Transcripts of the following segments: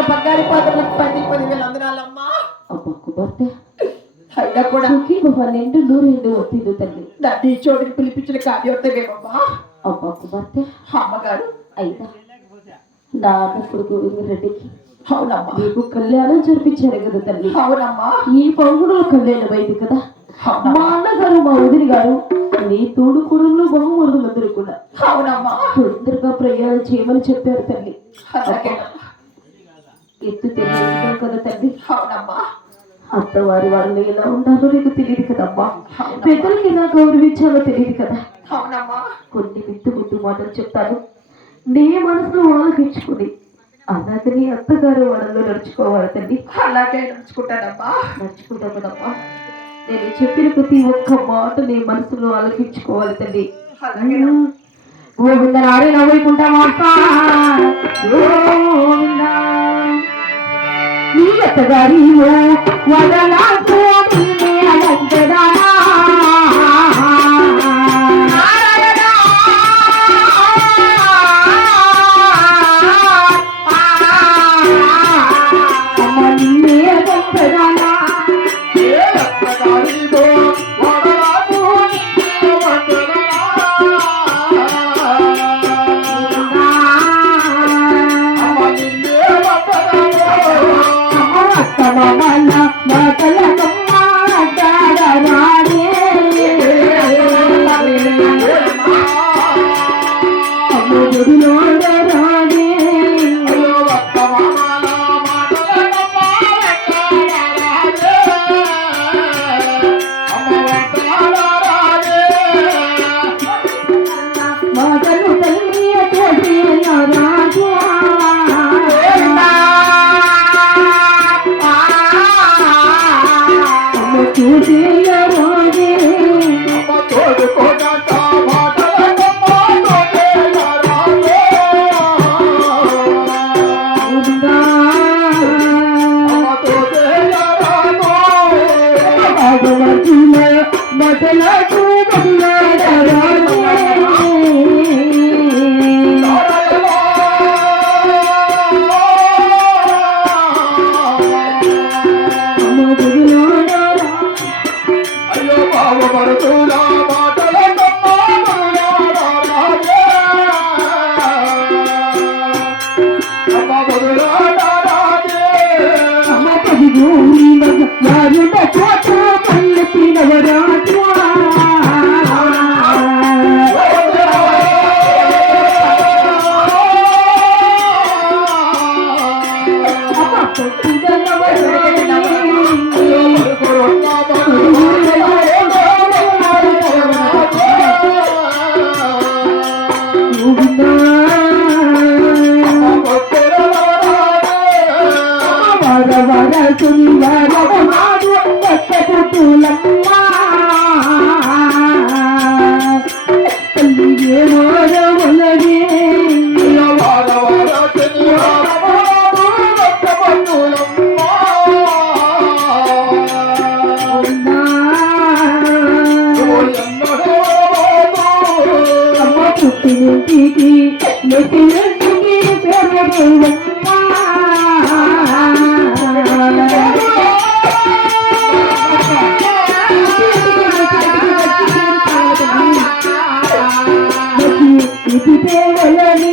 యొక్క బంగారు పాత్రలకు పది పదివేల వందనాలమ్మా. అబ్బా కుమార్తె. అయినా కూడా సుఖీ భవ నిండు నూరేళ్ళు ఒత్తిడు తల్లి. నా నీ చోటుని పిలిపించిన కార్యోత్తమేమమ్మా అబ్బా కుమార్తె. అమ్మగారు. అయినా నా అన్న కొడుకు రెడ్డికి అవునమ్మా. నీకు కళ్యాణం జరిపించారు కదా తల్లి. అవునమ్మా. ఈ పౌరుడు కళ్యాణం అయింది కదా. మా అవునమ్మా అన్నగారు మా వదిలి గారు నీ తోడు కొడులు బహుమరులందరూ కూడా. అవునమ్మా. తొందరగా ప్రయాణం చేయమని చెప్పారు తల్లి. అలాగేనమ్మా ఎత్తు తెలియదు కదా తల్లి అవునమ్మా. అత్తవారి వాళ్ళు ఎలా ఉండాలో నీకు తెలియదు కదమ్మా. పెద్దలకి ఎలా గౌరవించాలో తెలియదు కదా. అవునమ్మా. కొన్ని విత్తు ముద్దు మాటలు చెప్తాను. నీ మనసులో ఆలోచించుకుని అలాగే నీ అత్తగారు వాళ్ళలో నడుచుకోవాలి తల్లి అలాగే నడుచుకుంటానమ్మా. నడుచుకుంటావు కదమ్మా. నేను చెప్పిన ప్రతి ఒక్క మాట నీ మనసులో ఆలోచించుకోవాలి అలాగేనమ్మా గోవింద నారాయణ వైకుంఠమా గోవింద. నీ అత్తగారి ஆட்டுவா பள்ளத்தினவர் ஆட்டுவா పుట్టినింటికి నెట్టినంటికి ఇది పేవలని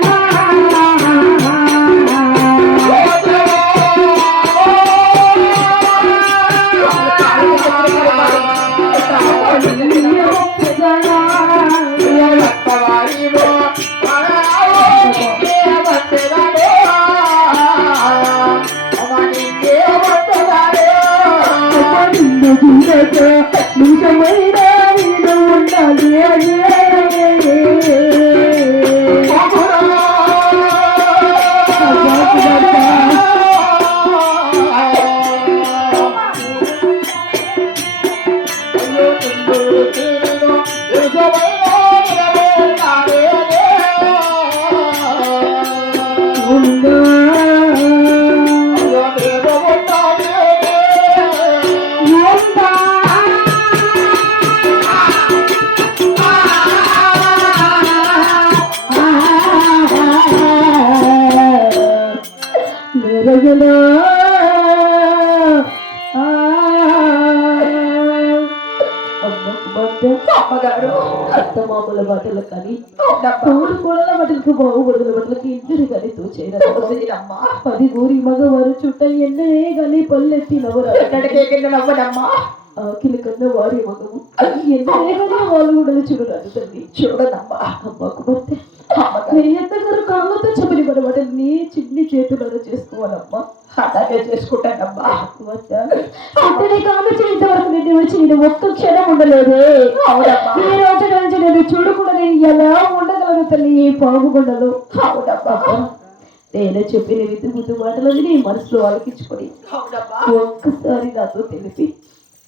తీరక నిజమైన నేను ఉండాలి నిరయలో అమ్మగారు అత్తమామల బట్టలు కానీ తోడు కోడల బాగుబడుల ఇంటిని కానీ తోచేయడం వదినమ్మా పది ఊరి మగవారు చుట్ట ఎన్ననే గాని పల్లెత్తి నవ్వనమ్మా ఆకిలి కన్న వారి మగము ఎన్ననే గాని వాళ్ళు కూడా చూడరాదు తల్లి చూడనమ్మా అమ్మకు భర్త ఎంతగారు కాళ్ళతో చెప్పని పడబట నీ చిన్ని చేతులలో చేసుకోవాలమ్మా. అలాగే చేసుకుంటానమ్మా. అతని కామించిన ఇంతవరకు నిన్ను వచ్చి నేను ఒక్క క్షణం ఉండలేదే. అవునమ్మా. ఈ రోజు నుంచి నేను చూడకుండా నేను ఎలా ఉండగలను తల్లి పావుగొండలో అవునమ్మా. నేను చెప్పిన విధి ముద్దు మాటలని నీ మనసులో ఆలకించుకొని ఒక్కసారి నాతో తెలిపి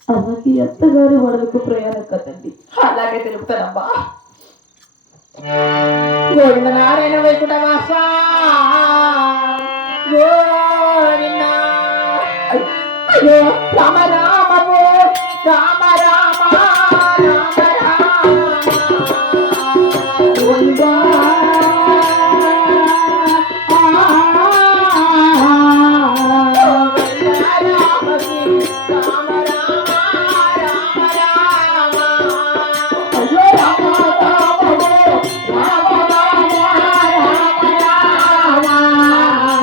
అలాగే అత్తగారు వడలకు ప్రయాణం కదండి. అలాగే తెలుపుతానమ్మా. గోవింద నారాయణ వైకుంఠ వాస. గోవింద అయ్యో రామారా